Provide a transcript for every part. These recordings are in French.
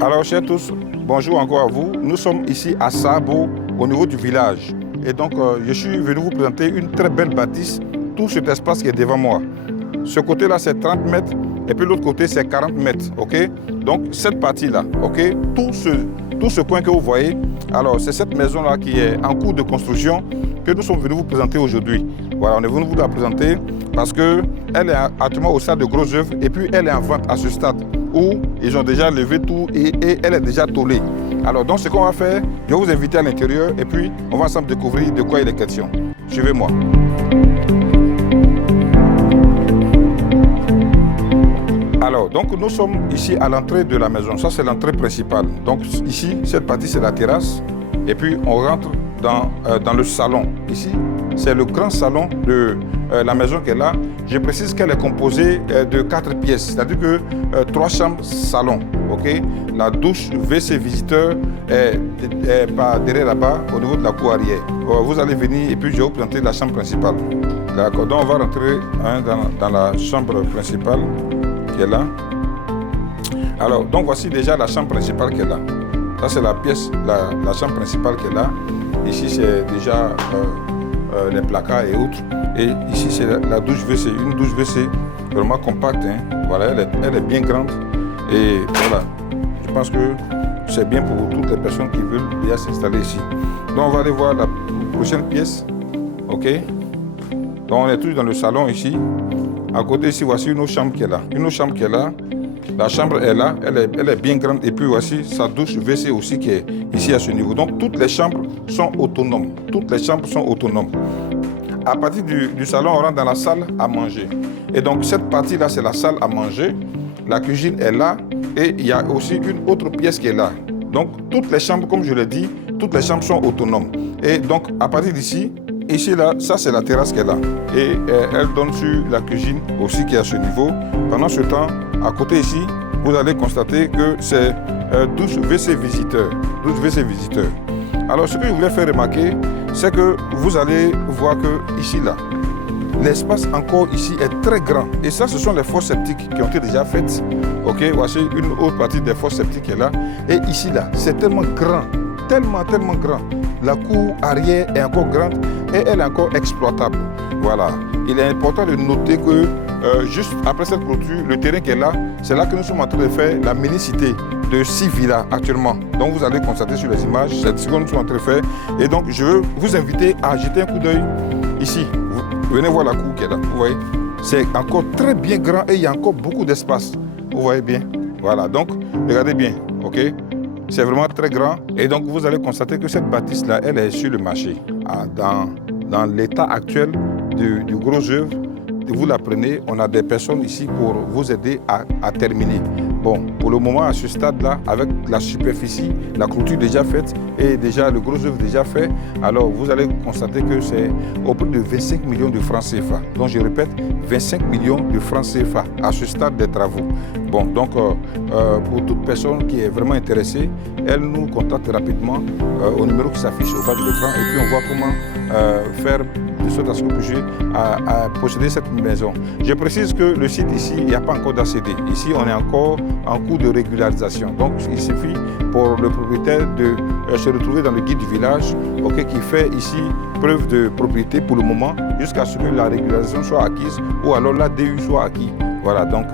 Alors, chers tous, bonjour encore à vous. Nous sommes ici à Sabo, au niveau du village. Et donc, je suis venu vous présenter une très belle bâtisse, tout cet espace qui est devant moi. Ce côté-là, c'est 30 mètres, et puis l'autre côté, c'est 40 mètres, ok? Donc, cette partie-là, ok? Tout ce coin que vous voyez, alors, c'est cette maison-là qui est en cours de construction que nous sommes venus vous présenter aujourd'hui. Voilà, on est venu vous la présenter parce qu'elle est actuellement au stade de gros œuvres, et puis elle est en vente à ce stade où ils ont déjà levé tout et elle est déjà tollée. Alors donc ce qu'on va faire, je vais vous inviter à l'intérieur et puis on va ensemble découvrir de quoi il est question. Suivez-moi. Alors donc nous sommes ici à l'entrée de la maison, ça c'est l'entrée principale. Donc ici, cette partie c'est la terrasse et puis on rentre dans le salon. Ici, c'est le grand salon de la maison qu'elle a. Je précise qu'elle est composée de 4 pièces, c'est-à-dire que 3 chambres salon. Okay? La douche WC visiteur est derrière là-bas, au niveau de la cour arrière. Vous allez venir et puis je vais vous présenter la chambre principale. D'accord, donc on va rentrer dans la chambre principale qui est là. Alors, donc voici déjà la chambre principale qu'elle a. Ça, c'est la pièce, la chambre principale qu'elle a. Ici, c'est déjà les placards et autres. Et ici, c'est la douche WC, une douche WC vraiment compacte. Hein. Voilà, elle est bien grande. Et voilà, je pense que c'est bien pour toutes les personnes qui veulent déjà s'installer ici. Donc, on va aller voir la prochaine pièce. OK. Donc, on est tous dans le salon ici. À côté ici, voici une autre chambre qui est là. Une autre chambre qui est là. La chambre est là, elle est bien grande. Et puis voici sa douche WC aussi qui est ici à ce niveau. Donc toutes les chambres sont autonomes. Toutes les chambres sont autonomes. À partir du salon, on rentre dans la salle à manger. Et donc cette partie-là, c'est la salle à manger. La cuisine est là. Et il y a aussi une autre pièce qui est là. Donc toutes les chambres, comme je l'ai dit, toutes les chambres sont autonomes. Et donc à partir d'ici, ici là, ça c'est la terrasse qui est là. Et elle donne sur la cuisine aussi qui est à ce niveau. Pendant ce temps, à côté ici, vous allez constater que c'est douche WC visiteur. Douche WC visiteur. Alors ce que je voulais faire remarquer, c'est que vous allez voir que ici là, l'espace encore ici est très grand. Et ça, ce sont les fosses septiques qui ont été déjà faites. Ok, voici une autre partie des fosses septiques qui est là. Et ici là, c'est tellement grand, tellement grand. La cour arrière est encore grande et elle est encore exploitable. Voilà. Il est important de noter que juste après cette clôture, le terrain qui est là, c'est là que nous sommes en train de faire la mini-cité de 6 villas actuellement. Donc vous allez constater sur les images, c'est ce que nous sommes en train de faire. Et donc je veux vous inviter à jeter un coup d'œil ici. Vous venez voir la cour qui est là, vous voyez. C'est encore très bien grand et il y a encore beaucoup d'espace. Vous voyez bien. Voilà, donc regardez bien, ok. C'est vraiment très grand. Et donc vous allez constater que cette bâtisse-là, elle est sur le marché. Dans l'état actuel du gros œuvre, vous la prenez, on a des personnes ici pour vous aider à terminer. Bon, pour le moment, à ce stade-là, avec la superficie, la clôture déjà faite et déjà le gros œuvre déjà fait, alors vous allez constater que c'est au prix de 25 millions de francs CFA. Donc je répète, 25 millions de francs CFA à ce stade des travaux. Bon, donc pour toute personne qui est vraiment intéressée, elle nous contacte rapidement au numéro qui s'affiche au bas de l'écran et puis on voit comment faire de sorte à ce que vous puissiez posséder cette maison. Je précise que le site ici, il n'y a pas encore d'ACD. Ici, on est encore en cours de régularisation. Donc, il suffit pour le propriétaire de se retrouver dans le guide du village, qui fait ici preuve de propriété pour le moment, jusqu'à ce que la régularisation soit acquise ou alors l'ADU soit acquis. Voilà, donc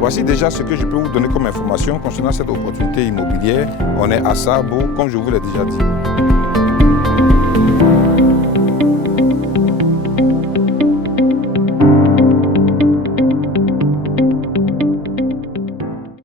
voici déjà ce que je peux vous donner comme information concernant cette opportunité immobilière. On est à Sabo, comme je vous l'ai déjà dit.